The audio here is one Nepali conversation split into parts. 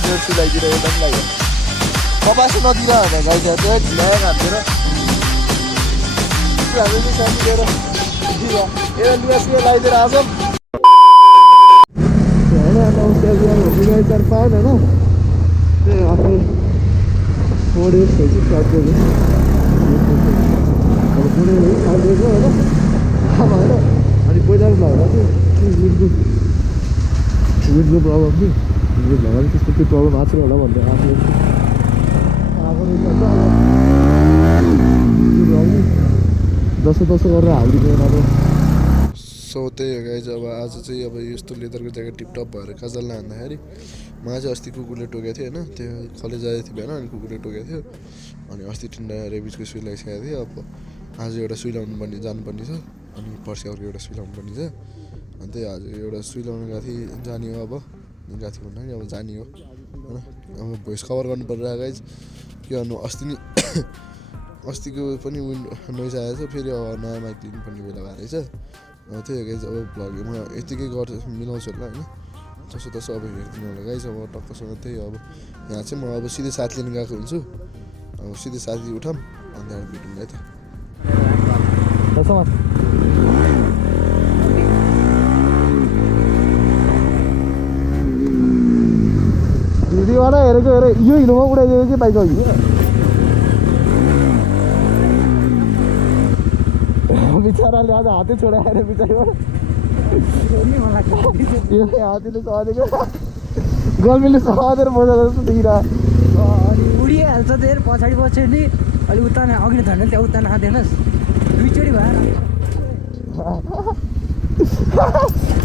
उनीहरू सुलाइदिएर एकदम लाग्यो कपास नदिएर होइन गाई छ त्यो ल्याङ हालेर हामीले चाहिँ सानो लिएर एउटा लुगा सुगा लगाइदिएर आउँछौँ होइन तर पाएन होइन त्यही आफ्नो मोडेल फेरि स्टार्ट गर्नु अब मोडेल खाइदिएको होइन अब होइन अनि पहिला लगाएर चाहिँ विन्डको प्रब्लम कि विन्ड लगाएर त्यस्तो केही प्रब्लम आएको छ होला भन्दा आफूले जसो तसो गरेर हालिदिनु अब सो त्यही हो गाइज अब आज चाहिँ अब यस्तो लेदरको ज्याकेट टिपटप भएर काजललाई हान्दाखेरि मलाई चाहिँ अस्ति कुकुरले टोकेको थियो होइन त्यो कलेज जाँदै थियो बिहान अनि कुकुरले टोकेको थियो अनि अस्ति तिनवटा रेबिजको सुई लगाइसकेको थियो अब आज एउटा सुई लाउनु पर्ने जानुपर्ने छ अनि पर्सि अर्को एउटा सुई लाउनु पर्ने छ अनि त्यही आज एउटा सुई लाउनु गएको थिएँ जाने हो अब गएको थियो भन्दाखेरि अब जाने हो होइन अब भोइस कभर गर्नु परिरहेको गाइज के गर्नु अस्तिको पनि विन्ड नोइज आएछ फेरि अब नयाँ माइक लिनुपर्ने बेला भएर रहेछ त्यही हो गाइज अब भ्लग म यतिकै गर्छु मिलाउँछु होला होइन जसो तसो अब हेरिदिनु होला गाइज अब टक्कसँग त्यही अब यहाँ चाहिँ म अब सिधै साथी लिनु गएको हुन्छु अब सिधै साथी उठाऊँ अन्त भेटौँ है त भिडियोवाला हेरेको हेरे यो हिलोमा उडाइदिएको कि बाइक अघि बिचराले आज हातै छोडाएर बिचराबाट हातीले सहादेको गर्मीले सहादेर बजाएर जस्तो देखिरहेको अनि उडिहाल्छ धेरै पछाडि नि अलिक उता अघि झन्डै त्यहाँ उता नखाँदैनस् दुईचोटि भएर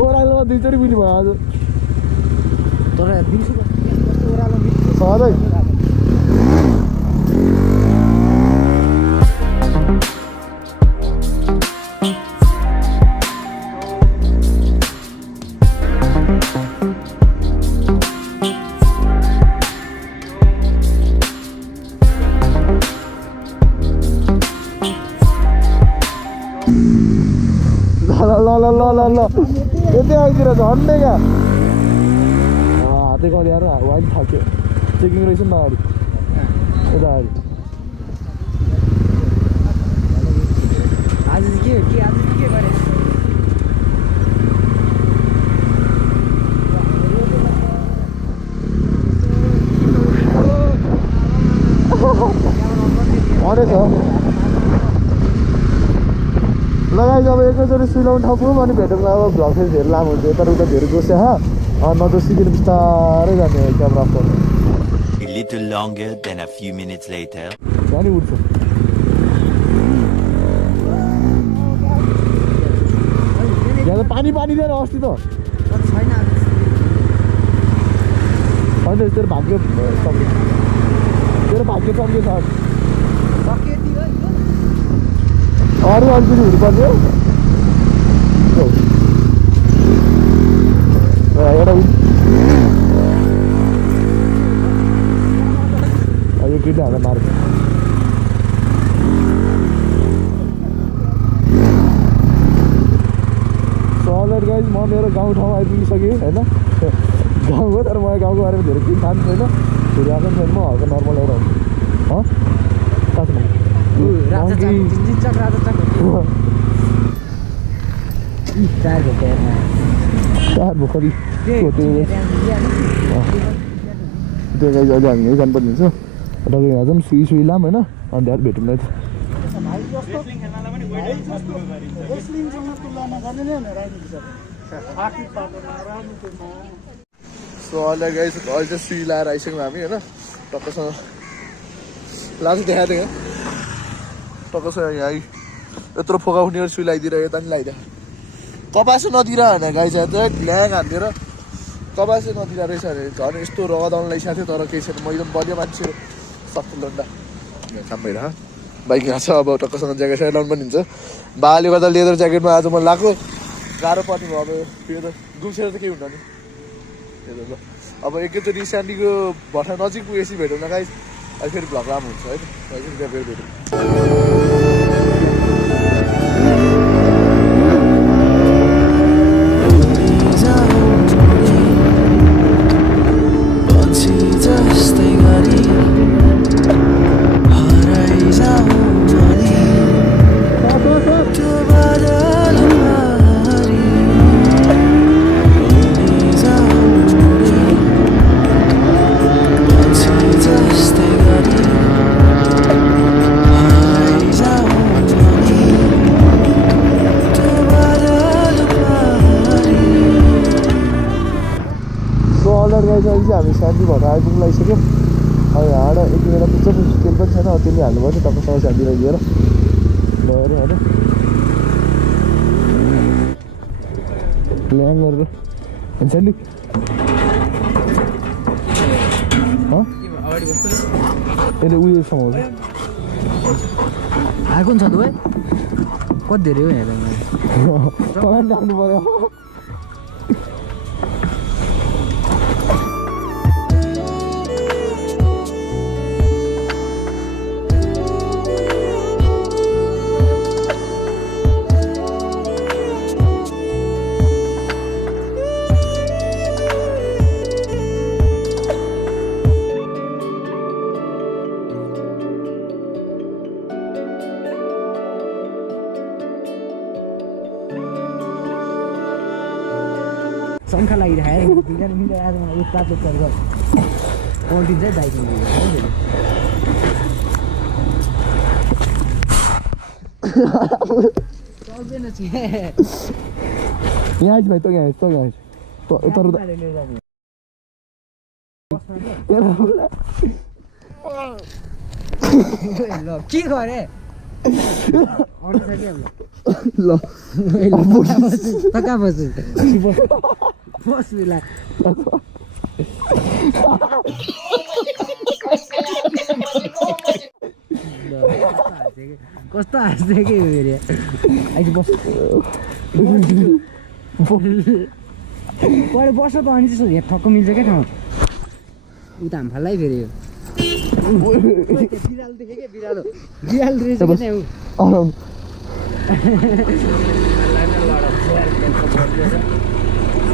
ओह्रालोमा दुईचोटि बुझ्नु भयो आज तर दिउँसो ओह्रालो सहजै ल यतै आइतिर झन्डै क्या हातै गऱ्याएर वाइन थाल्थ्यो चेकिङ रहेछ नि अगाडि यता अगाडि आज के गरे अरे छ लगाइ अब एकैचोटि सुइलाउनु ठाउँ पुगौँ अनि भेटौँ अब भ्लग फेरि धेरै लामो हुन्छ यता उता धेरै गोस्या न त सिकेर बिस्तारै जाने क्यामेरा अफ गर्नु A little longer than a few minutes later. जाने उठ्छ यहाँ त पानी दिएर अस्ति त छैन होइन तेरो भाग्य चम्के छ अरू अलिकति हुनुपर्ने एउटा यो केटाहरूलाई मार्छ सलेट गाइज म मेरो गाउँठाउँ आइपुगिसकेँ होइन गाउँ हो तर मलाई गाउँको बारेमा धेरै केही थाहा छैन फेरि आएको छैन म हल्का नर्मल एउटा चार भोकरी त्यो गाइज अहिले हामी यहीँ जानुपर्ने हुन्छ तपाईँ यहाँ जाऊँ सुई लाम होइन अनि त्यहाँ भेटौँ न सो अहिले गाइज अहिले चाहिँ सुई लाएर आइसक्यौँ हामी होइन टक्कसँग लान्छ देखाएको थियो टक्कसँग यहाँ यत्रो फोका उठ्ने सुई लगाइदिएर यता नि लगाइदियो कपासै नदिएर होइन गाई चाहिँ ल्याङ हानिदिएर कपासै नदिएर रहेछ भने झन् यस्तो रगदाउनु लगाइसकेको थियो तर केही छैन म एकदम बलियो मान्छे सक्छु लन्डा यहाँ काम भइरह बाइक यहाँ छ अब टक्कसँग ज्याकेट साइड लाउनु पनि हुन्छ बाले गर्दा लेदर ज्याकेटमा आज म लगाएको गाह्रो पर्ने भयो अब फेरि त गुम्सेर त केही हुन्न नि ल अब एकैचोटि स्यान्डीको भट्टा नजिक पुगेपछि भेटौँ न गाई अहिले फेरि भ्लग राम्रो हुन्छ है फेरि भेटौँ गाइस अहिले चाहिँ हामी स्यान्डी भएर आइपुग्नु लागिसक्यौँ अब यहाँबाट एक दुईवटा पुग्छ तेल पनि छैन त्यसले हाल्नुपर्छ तपाईँसँग स्यान्डीलाई लिएर गएर होइन ल्याङ गरेर स्यान्डी यसले उयो समाउँछ आएको नि छ त भाइ कति धेरै हो यहाँ तपाईँ राख्नु पऱ्यो शङ्खा लागिरहेको बिगार मिलेर आज मलाई उत्पाद गरेर पल्टिन्छ बाइकिङ सक्दैन यहाँ आइज भाइ त यहाँ आइज यता ल के गरे ल त कहाँ बस्छु बस बेला कस्तो हाँस्दै के हो फेरि अहिले बस पहिले बस्छ त अनि त्यसो यहाँ ठक्क मिल्छ क्या ठाउँ उता हामफाल्लै फेरि यो बिरालो देखेँ क्या बिरालो रहेछ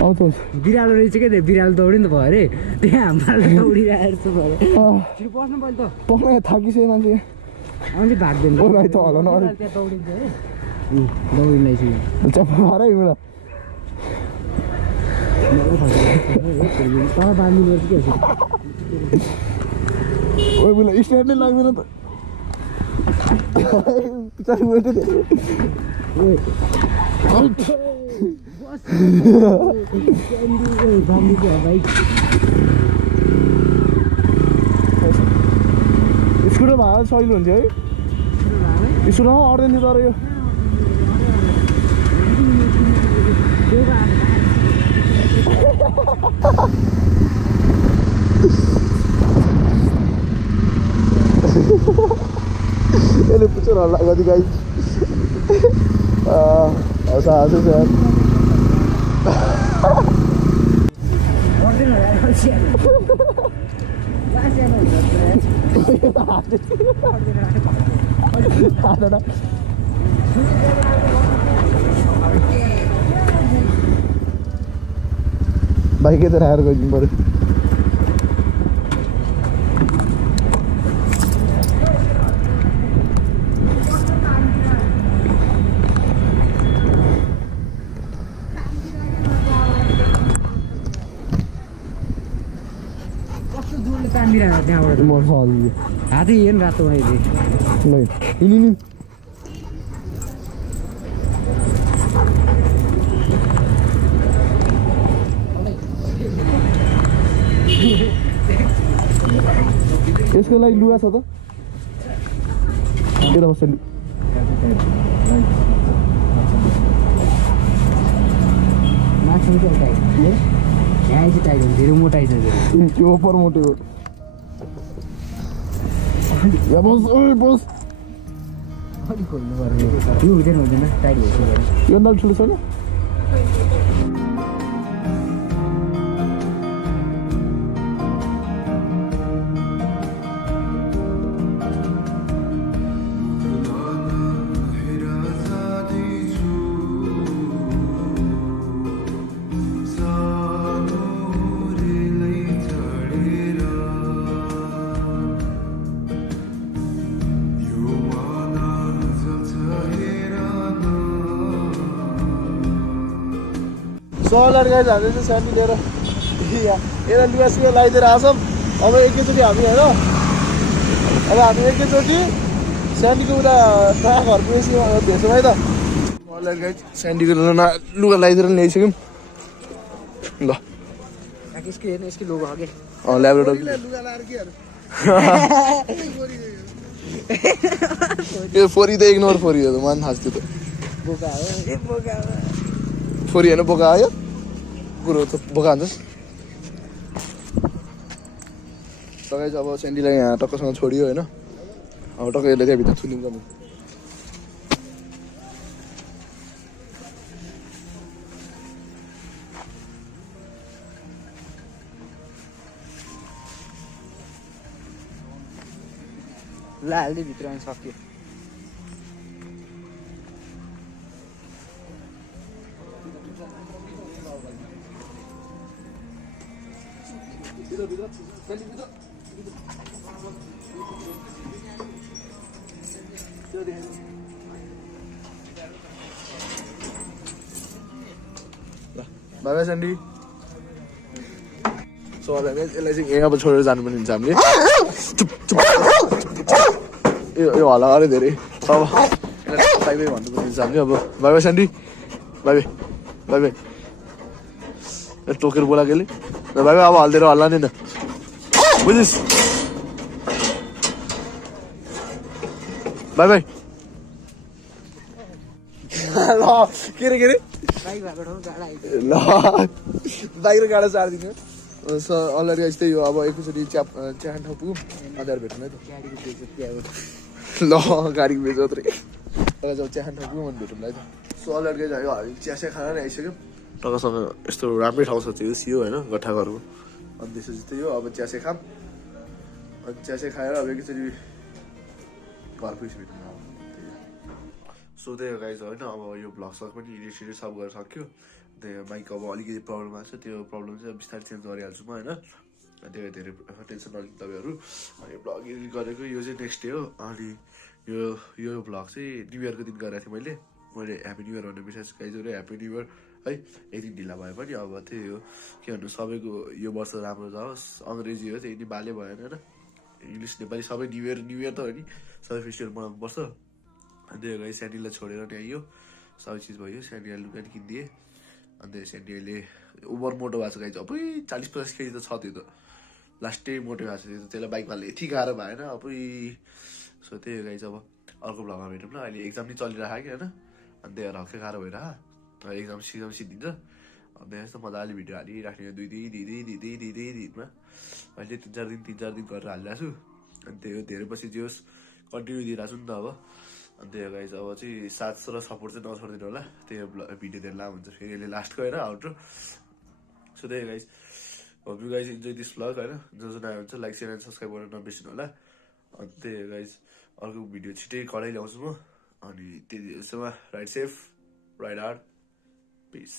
बिरालो रहेछ क्या त्यो बिरालो दौड्यो नि त भयो अरे त्यहाँ हामफाल्दै दौडिरहेको जस्तो भयो छिटो बस्नु पहिले त पक्न थाकिसक्यो मान्छे अनि भाग्दैन त हलाउन त्यहाँ दौडिन्छ है दौडिँदैछु चप्पल मलाई तल बाँध्नु पर्छ क्या ओ मलाई स्ट्यान्डै लाग्दैन त पछाडि बैठे स्कुटरमा हाल सहिलो हुन्छ है स्कुटरमा अड्दैन थियो तर यो यसले पुच्छर हल्ला गरी गाई हँसा हाँसो छ बाइकै त राखेर गइदिनु पऱ्यो त्यहाँबाट हातै हेर्नु रातो अहिले यसको लागि लुगा छ त यता बस्छ नि माछा चाहिँ टाइट यहाँ चाहिँ टाइट हुन्छ धेरै मोटाइ छ त्यो पर मोटो हो यहाँ बस ओइ बस अलिक खोल्नु पर्यो यो हुँदैन टाइट हुन्छ यो नल ठुलो छैन सोलर गाइज हामीले चाहिँ स्यान्डी लिएर यसलाई लुगा सुगा लगाइदिएर आउँछौँ अब एकैचोटि हामी होइन अब हामी एकैचोटि स्यान्डीको उता कहाँ घर पुगेपछि भेट्छौँ है त सोलर गाइज स्यान्डीको लुगा लगाइदिएर ल्याइसक्यौँ ल यसको हेर्नु यसको लोगो हो के ल्याब्राडोर लुगा लाएर के हेर्नु यो फोरी त इग्नोर फोरी हो मन थाहा त्यो त बोका हो ए बोका हो फोरी होइन बोका आयो कुरो त बोका हुन्छ सबै अब सेन्डीलाई यहाँ टक्कसँग छोडियो होइन अब टक्क यसले त्यहाँभित्र थुनिन्छ नि ल हाल्दै भित्र आउनु सक्यो बाई बाई सेन्डी सो यसलाई चाहिँ यहाँ अब छोडेर जानुपर्ने हुन्छ हामीले यो हल्ला अरे धेरै अब बाई बाई भन्नुपर्ने हुन्छ हामीले अब by by Sandy by by by by टोकेर बोलाएको यसले बाई बाई अब हल्दिएर हल्ला नि न बुझिस् बाई बाई ल के अरे बाइक भएको ठाउँ गाडा आइदियो ल बाहिर गाडा चारिदिनु अलरेडी यस्तै हो अब एकैचोटि चिया ठाउँ पुग्यौँ अँध्यार भेट्नु है त गाडीको बेइज्जती अब ल गाडीको बेच मात्रै जब चिया ठाउँ पुग्यौँ अनि भेटौँ है त सो अलरेडी यो चिया चिया खाना नै आइसक्यो टक्कसँग यस्तो राम्रै ठाउँ छ त्यो सियो होइन गट्ठा घरको अनि त्यसपछि त्यही हो अब चिया चिया खाम अनि चिया चिया खाएर अब एकैचोटि घर पुगेपछि भेटौँ अब सो त्यही हो गाइज होइन अब यो भ्लग पनि इनिसिएटिभ सब गर्न सक्यो त्यही माइक अब अलिकति प्रब्लम आएको छ त्यो प्रब्लम चाहिँ बिस्तारै चेन्ज गरिहाल्छु म होइन त्यही धेरै टेन्सन नलिनु तपाईँहरू अनि भ्लग एडिट गरेको यो चाहिँ नेक्स्ट डे हो अनि यो भ्लग चाहिँ न्यु इयरको दिन गरेको थिएँ मैले ह्याप्पी न्यु इयर भन्ने विशेष गाइजहरू ह्याप्पी न्यु इयर है एक दिन ढिला भए पनि अब त्यही हो के भन्नु सबैको यो वर्ष राम्रो जाओस् अङ्ग्रेजी हो त्यही नेपाली भएन होइन इङ्ग्लिस नेपाली सबै न्यु इयर त हो नि सबै फेस्टिभल मनाउनुपर्छ अनि त्यही हो गाई स्यान्डीलाई छोडेर नि आइयो सबै चिज भयो स्यान्डीलाई लुगा नि किनिदिएँ अन्त स्यान्डी अहिले ओभर मोटो भएको छ गाई चाहिँ अबै 40-50 केजी त छ त्यो त लास्टै मोटो भएको छ त्यो त त्यसलाई बाइकमा यति गाह्रो भएन अबै सो त्यही हो गाई चाहिँ अब अर्को भ्लगमा भेटौँ ल अहिले एक्जाम नि चलिरहेको कि होइन अनि त्यही भएर हल्का गाह्रो भइरहेको एक्जाम सिद्धिन्छ अन्त यस्तो मजाले भिडियो हालिराख्ने दिँदै दिनमा अहिले 3-4 दिन गरेर हालिरहेको छु अनि त्यही हो धेरै पछि जे होस् कन्टिन्यू दिइरहेको छु नि त अब अनि त्यही हो गाइज अब चाहिँ साथ र सपोर्ट चाहिँ नछोडिदिनु होला त्यही भिडियो धेरै लामो हुन्छ फेरि यसले लास्टको होइन आउटरो सो त्यही guys hope you guys enjoy this vlog होइन जो नयाँ हुन्छ लाइक सेयर एन्ड सब्सक्राइब गर्न नबिर्सिनु होला अनि त्यही हो गाइज अर्को भिडियो छिट्टै कडै ल्याउँछु म अनि त्यतिसम्म right safe right hard piece